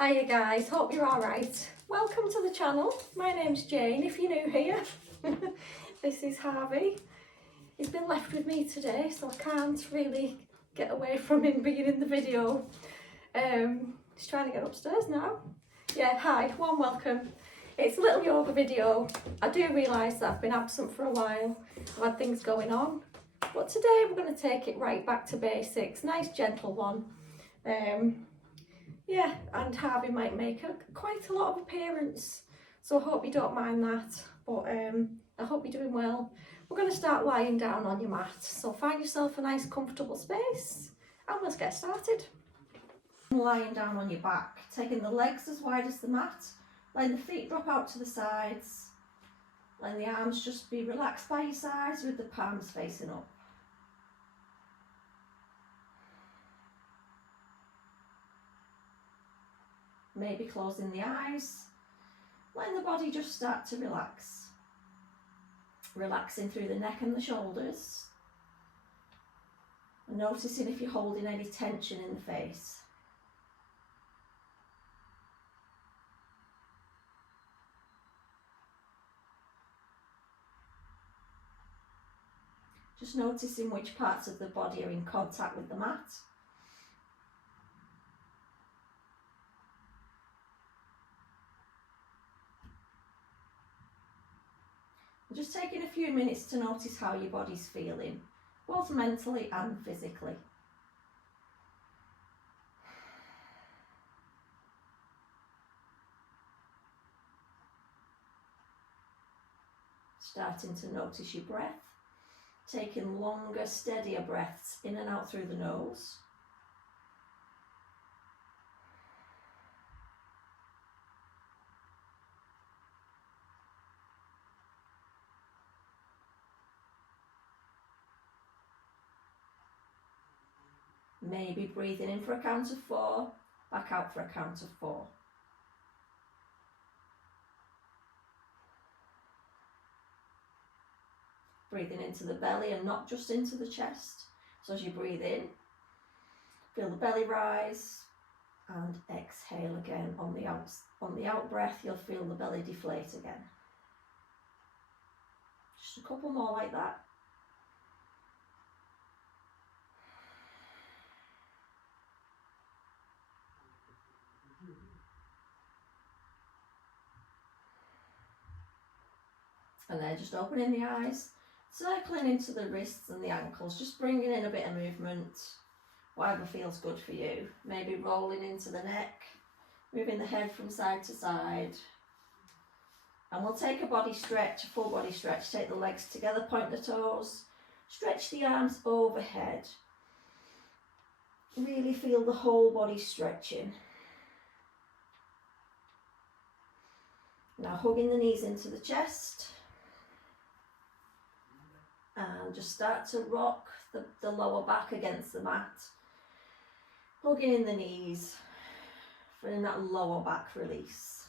Hiya guys, hope you're alright. Welcome to the channel. My name's Jane, if you're new here. This is Harvey. He's been left with me today, so I can't really get away from him being in the video. He's trying to get upstairs now. Yeah, hi, warm welcome. It's a little yoga video. I do realise that I've been absent for a while. I've had things going on. But today we're going to take it right back to basics. Nice gentle one. Yeah, and Harvey might make quite a lot of appearance, so I hope you don't mind that, but I hope you're doing well. We're going to start lying down on your mat, so find yourself a nice comfortable space and let's get started. Lying down on your back, taking the legs as wide as the mat, letting the feet drop out to the sides, letting the arms just be relaxed by your sides with the palms facing up. Maybe closing the eyes, letting the body just start to relax. Relaxing through the neck and the shoulders. And noticing if you're holding any tension in the face. Just noticing which parts of the body are in contact with the mat. Just taking a few minutes to notice how your body's feeling, both mentally and physically. Starting to notice your breath, taking longer, steadier breaths in and out through the nose. Maybe breathing in for a count of 4, back out for a count of 4. Breathing into the belly and not just into the chest. So as you breathe in, feel the belly rise and exhale again. On the out breath, you'll feel the belly deflate again. Just a couple more like that. And then just opening the eyes, circling into the wrists and the ankles, just bringing in a bit of movement, whatever feels good for you. Maybe rolling into the neck, moving the head from side to side. And we'll take a body stretch, a full body stretch. Take the legs together, point the toes, stretch the arms overhead. Really feel the whole body stretching. Now hugging the knees into the chest. And just start to rock the lower back against the mat. Hugging in the knees, feeling that lower back release.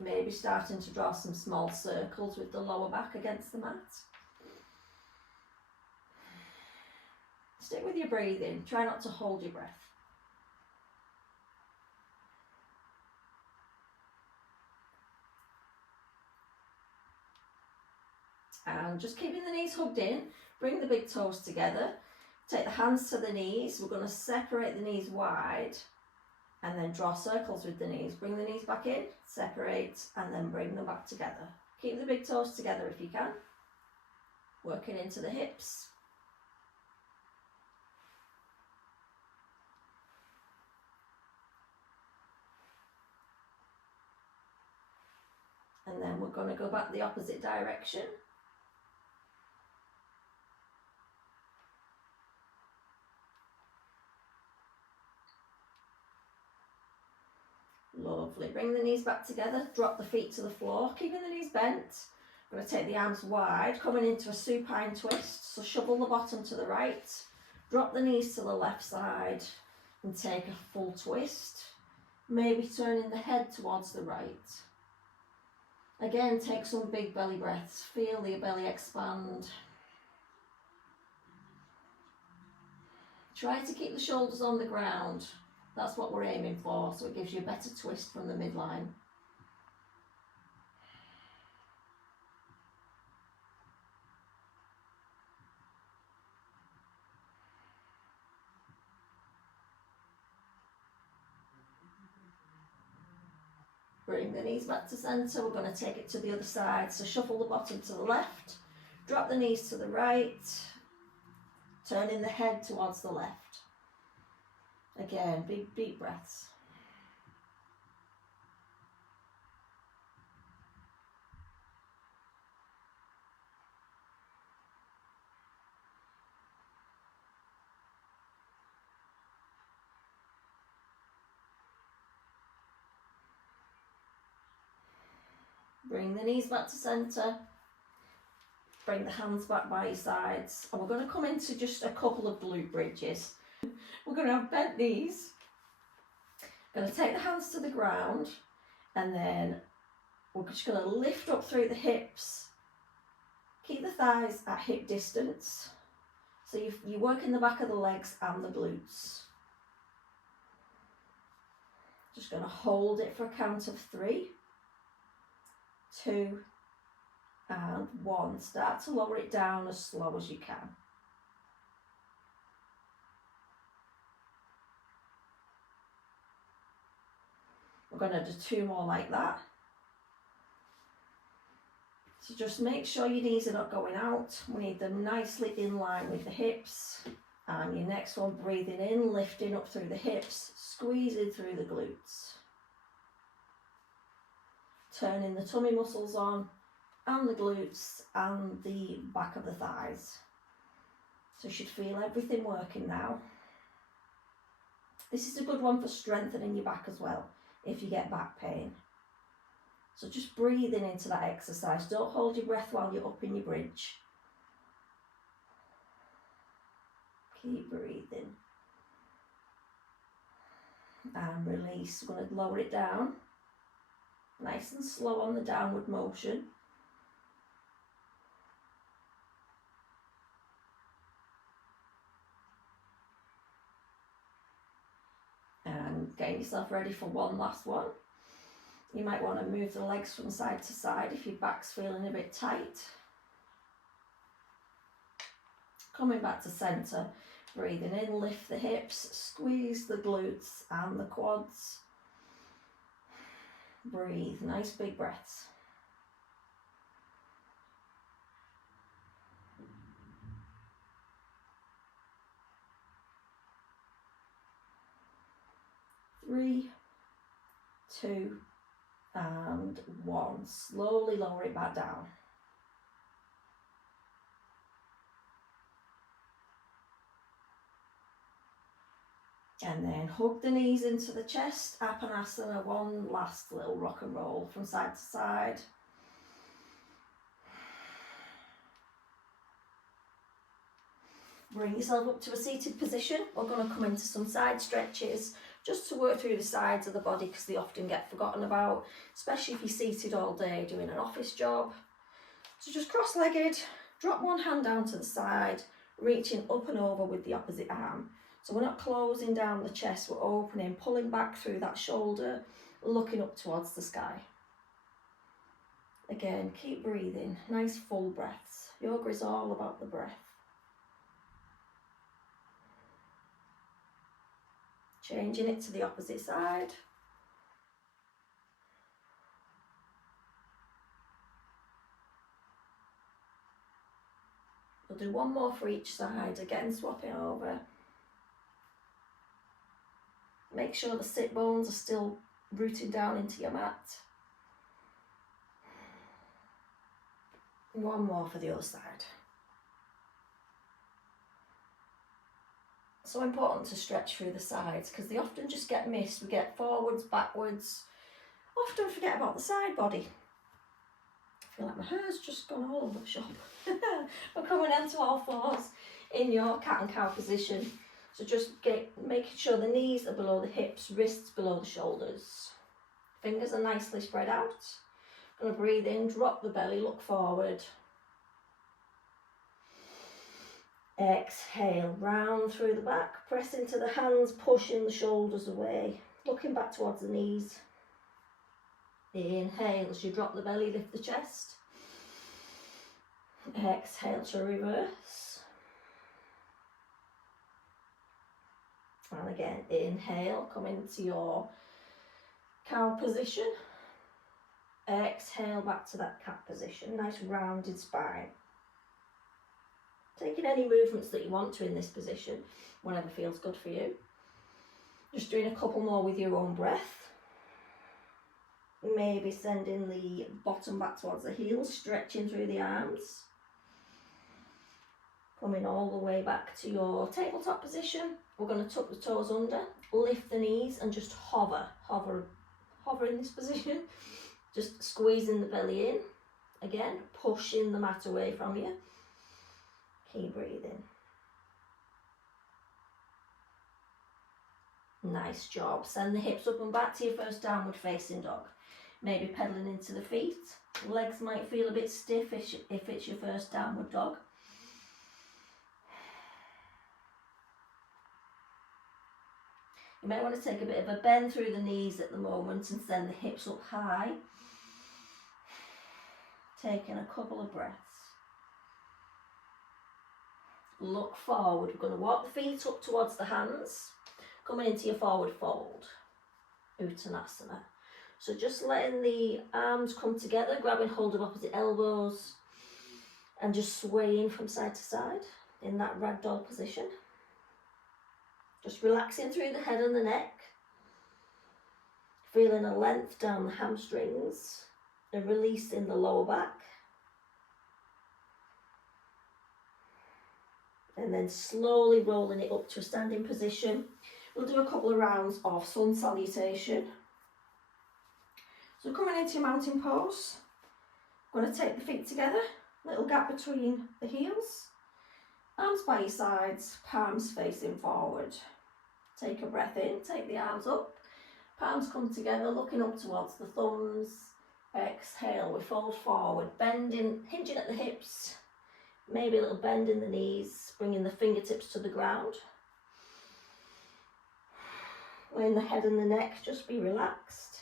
Maybe starting to draw some small circles with the lower back against the mat. Stick with your breathing, try not to hold your breath. And just keeping the knees hugged in, bring the big toes together, take the hands to the knees. We're going to separate the knees wide and then draw circles with the knees. Bring the knees back in, separate, and then bring them back together. Keep the big toes together if you can. Working into the hips. And then we're going to go back the opposite direction. Lovely. Bring the knees back together, drop the feet to the floor, keeping the knees bent. I'm going to take the arms wide, coming into a supine twist. So shovel the bottom to the right, drop the knees to the left side and take a full twist. Maybe turning the head towards the right. Again, take some big belly breaths. Feel the belly expand. Try to keep the shoulders on the ground. That's what we're aiming for, so it gives you a better twist from the midline. Bring the knees back to centre. We're going to take it to the other side. So shuffle the bottom to the left, drop the knees to the right, turning the head towards the left. Again, big deep breaths. Bring the knees back to centre. Bring the hands back by your sides. And we're going to come into just a couple of glute bridges. We're going to have bent knees. Going to take the hands to the ground, and then we're just going to lift up through the hips. Keep the thighs at hip distance. So you're working the back of the legs and the glutes. Just going to hold it for a count of 3, 2, and 1. Start to lower it down as slow as you can. We're going to do 2 more like that. So just make sure your knees are not going out. We need them nicely in line with the hips. And your next one, breathing in, lifting up through the hips, squeezing through the glutes. Turning the tummy muscles on, and the glutes, and the back of the thighs. So you should feel everything working now. This is a good one for strengthening your back as well, if you get back pain. So just breathing into that exercise. Don't hold your breath while you're up in your bridge. Keep breathing. And release. We're going to lower it down. Nice and slow on the downward motion. And getting yourself ready for one last one. You might want to move the legs from side to side if your back's feeling a bit tight. Coming back to centre, breathing in, lift the hips, squeeze the glutes and the quads. Breathe, nice big breaths. Three, 2, and 1. Slowly lower it back down. And then hug the knees into the chest, Apanasana, one last little rock and roll from side to side. Bring yourself up to a seated position. We're going to come into some side stretches just to work through the sides of the body because they often get forgotten about, especially if you're seated all day doing an office job. So just cross-legged, drop one hand down to the side, reaching up and over with the opposite arm. So we're not closing down the chest, we're opening, pulling back through that shoulder, looking up towards the sky. Again, keep breathing, nice full breaths. Yoga is all about the breath. Changing it to the opposite side. We'll do one more for each side, again swapping over. Make sure the sit bones are still rooting down into your mat. One more for the other side. So important to stretch through the sides because they often just get missed. We get forwards, backwards, often forget about the side body. I feel like my hair's just gone all over the shop. We're coming onto all fours in your cat and cow position. So just making sure the knees are below the hips, wrists below the shoulders. Fingers are nicely spread out. Going to breathe in, drop the belly, look forward. Exhale, round through the back, press into the hands, pushing the shoulders away, looking back towards the knees. Inhale as you drop the belly, lift the chest. Exhale to reverse. And again, inhale, come into your cow position. Exhale back to that cat position, nice rounded spine. Taking any movements that you want to in this position, whatever feels good for you. Just doing a couple more with your own breath. Maybe sending the bottom back towards the heels, stretching through the arms. Coming all the way back to your tabletop position. We're going to tuck the toes under, lift the knees and just hover in this position. Just squeezing the belly in. Again, pushing the mat away from you. Keep breathing. Nice job. Send the hips up and back to your first downward facing dog. Maybe pedaling into the feet. Legs might feel a bit stiff if it's your first downward dog. You may want to take a bit of a bend through the knees at the moment and send the hips up high. Taking a couple of breaths. Look forward. We're going to walk the feet up towards the hands. Coming into your forward fold. Uttanasana. So just letting the arms come together, grabbing hold of opposite elbows and just swaying from side to side in that ragdoll position. Just relaxing through the head and the neck. Feeling a length down the hamstrings, a release in the lower back. And then slowly rolling it up to a standing position. We'll do a couple of rounds of sun salutation. So coming into your mountain pose, I'm going to take the feet together, little gap between the heels, arms by your sides, palms facing forward. Take a breath in, take the arms up, palms come together, looking up towards the thumbs. Exhale, we fold forward, bending, hinging at the hips, maybe a little bend in the knees, bringing the fingertips to the ground. When the head and the neck, just be relaxed.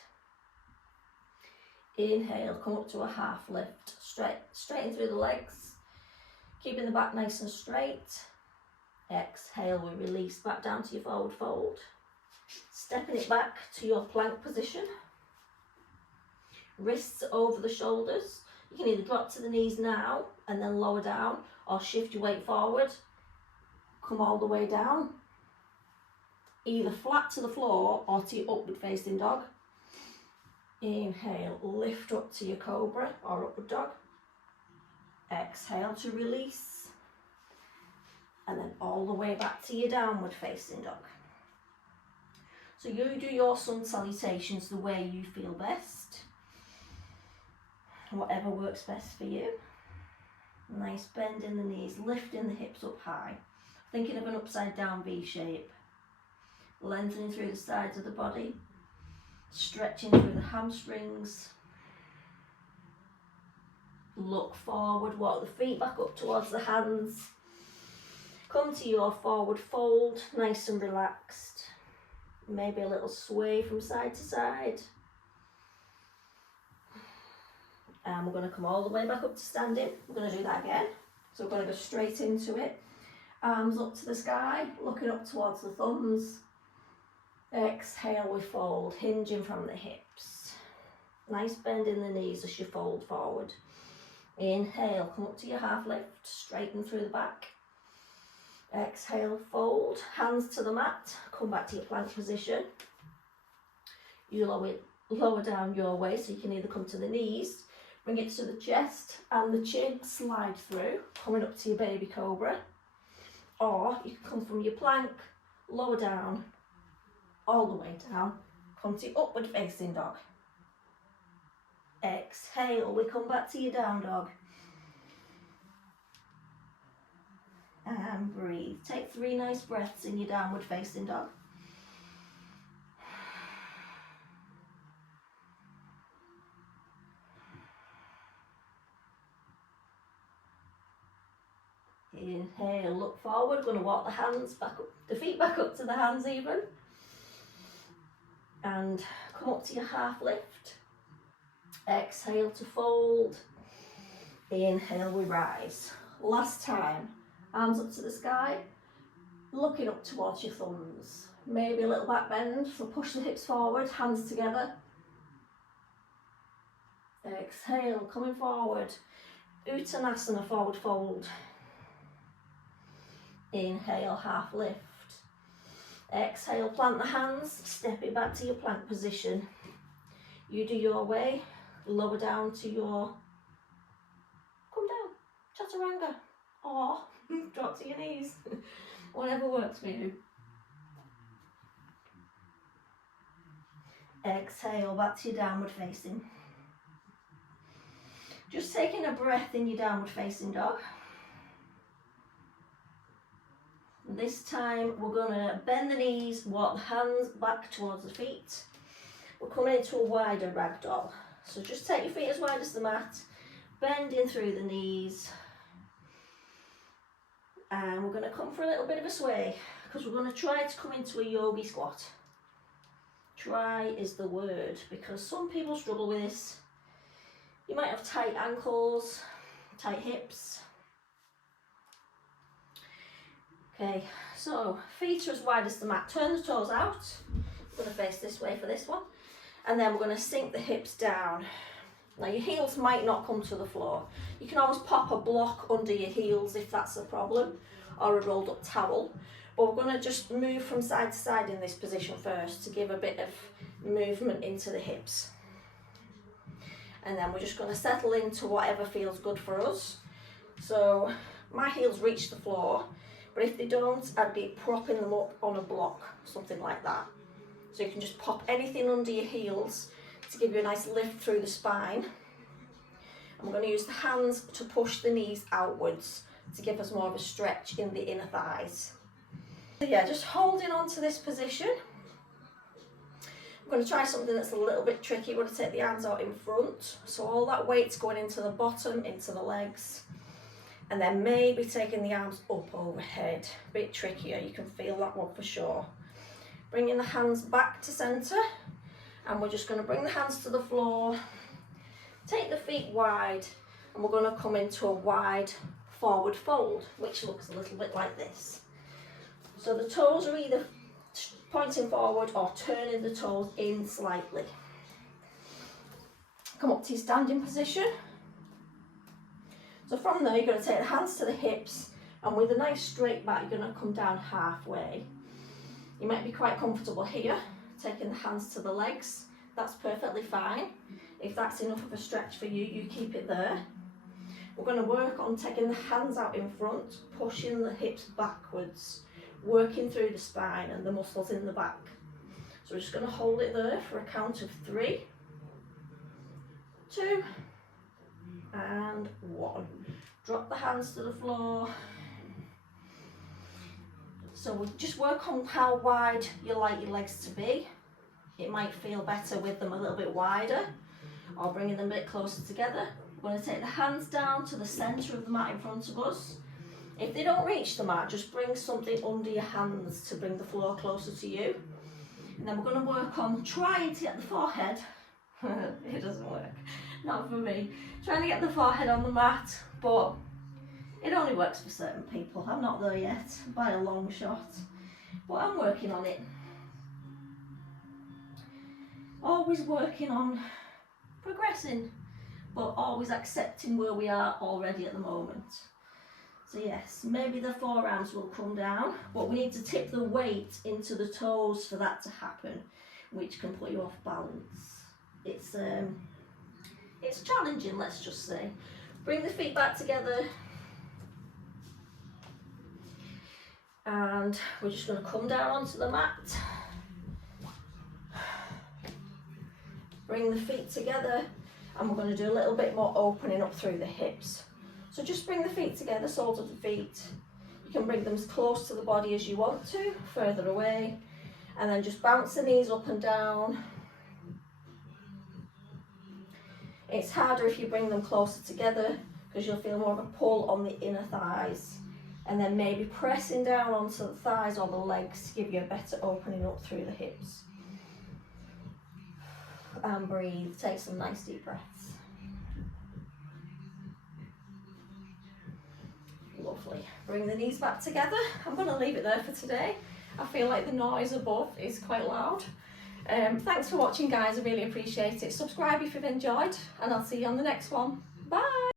Inhale, come up to a half lift, straighten through the legs, keeping the back nice and straight. Exhale, we release back down to your forward fold. Stepping it back to your plank position. Wrists over the shoulders. You can either drop to the knees now and then lower down, or shift your weight forward, come all the way down. Either flat to the floor or to your upward facing dog. Inhale, lift up to your cobra or upward dog. Exhale to release. And then all the way back to your downward facing dog. So you do your sun salutations the way you feel best. Whatever works best for you. Nice bend in the knees, lifting the hips up high. Thinking of an upside down V shape. Lengthening through the sides of the body. Stretching through the hamstrings. Look forward, walk the feet back up towards the hands. Come to your forward fold, nice and relaxed. Maybe a little sway from side to side. And we're going to come all the way back up to standing. We're going to do that again. So we're going to go straight into it. Arms up to the sky, looking up towards the thumbs. Exhale, we fold, hinging from the hips. Nice bend in the knees as you fold forward. Inhale, come up to your half lift, straighten through the back. Exhale, fold, hands to the mat, come back to your plank position. You lower down your way, so you can either come to the knees, bring it to the chest and the chin, slide through, coming up to your baby cobra. Or you can come from your plank, lower down, all the way down, come to your upward facing dog. Exhale, we come back to your down dog. And breathe. Take 3 nice breaths in your downward facing dog. Inhale, look forward. Going to walk the hands back up, the feet back up to the hands even. And come up to your half lift. Exhale to fold. Inhale, we rise. Last time, arms up to the sky, looking up towards your thumbs. Maybe a little back bend, so push the hips forward, hands together. Exhale, coming forward. Uttanasana, forward fold. Inhale, half lift. Exhale, plant the hands, step it back to your plank position. You do your way, lower down to your, come down, chaturanga, or drop to your knees, whatever works for you. Exhale, back to your downward facing. Just taking a breath in your downward facing dog. This time we're going to bend the knees, walk the hands back towards the feet. We're coming into a wider ragdoll. So just take your feet as wide as the mat, bending through the knees. And we're going to come for a little bit of a sway because we're going to try to come into a yogi squat. Try is the word because some people struggle with this. You might have tight ankles, tight hips. Okay, so feet are as wide as the mat. Turn the toes out. I'm going to face this way for this one. And then we're going to sink the hips down. Now your heels might not come to the floor. You can always pop a block under your heels if that's a problem, or a rolled up towel. But we're going to just move from side to side in this position first to give a bit of movement into the hips. And then we're just going to settle into whatever feels good for us. So my heels reach the floor. But if they don't, I'd be propping them up on a block, something like that. So you can just pop anything under your heels to give you a nice lift through the spine. And we're going to use the hands to push the knees outwards to give us more of a stretch in the inner thighs. So yeah, just holding on to this position. I'm going to try something that's a little bit tricky. We're going to take the hands out in front. So all that weight's going into the bottom, into the legs. And then maybe taking the arms up overhead. A bit trickier, you can feel that one for sure. Bringing the hands back to centre. And we're just going to bring the hands to the floor. Take the feet wide. And we're going to come into a wide forward fold, which looks a little bit like this. So the toes are either pointing forward or turning the toes in slightly. Come up to your standing position. So from there, you're going to take the hands to the hips, and with a nice straight back, you're going to come down halfway. You might be quite comfortable here, taking the hands to the legs. That's perfectly fine. If that's enough of a stretch for you, you keep it there. We're going to work on taking the hands out in front, pushing the hips backwards, working through the spine and the muscles in the back. So we're just going to hold it there for a count of 3, 2, and 1. Drop the hands to the floor. So we'll just work on how wide you like your legs to be. It might feel better with them a little bit wider, or bringing them a bit closer together. We're going to take the hands down to the centre of the mat in front of us. If they don't reach the mat, just bring something under your hands to bring the floor closer to you. And then we're going to work on trying to get the forehead. It doesn't work, not for me. Trying to get the forehead on the mat, but it only works for certain people. I'm not there yet by a long shot, but I'm working on it. Always working on progressing, but always accepting where we are already at the moment. So yes, maybe the forearms will come down, but we need to tip the weight into the toes for that to happen, which can put you off balance. It's challenging, let's just say. Bring the feet back together. And we're just going to come down onto the mat. Bring the feet together, and we're going to do a little bit more opening up through the hips. So just bring the feet together, soles of the feet. You can bring them as close to the body as you want to, further away. And then just bounce the knees up and down. It's harder if you bring them closer together because you'll feel more of a pull on the inner thighs. and then maybe pressing down onto the thighs or the legs to give you a better opening up through the hips. And breathe, take some nice deep breaths. Lovely. Bring the knees back together. I'm going to leave it there for today. I feel like the noise above is quite loud. Thanks for watching, guys. I really appreciate it. Subscribe if you've enjoyed, and I'll see you on the next one. Bye.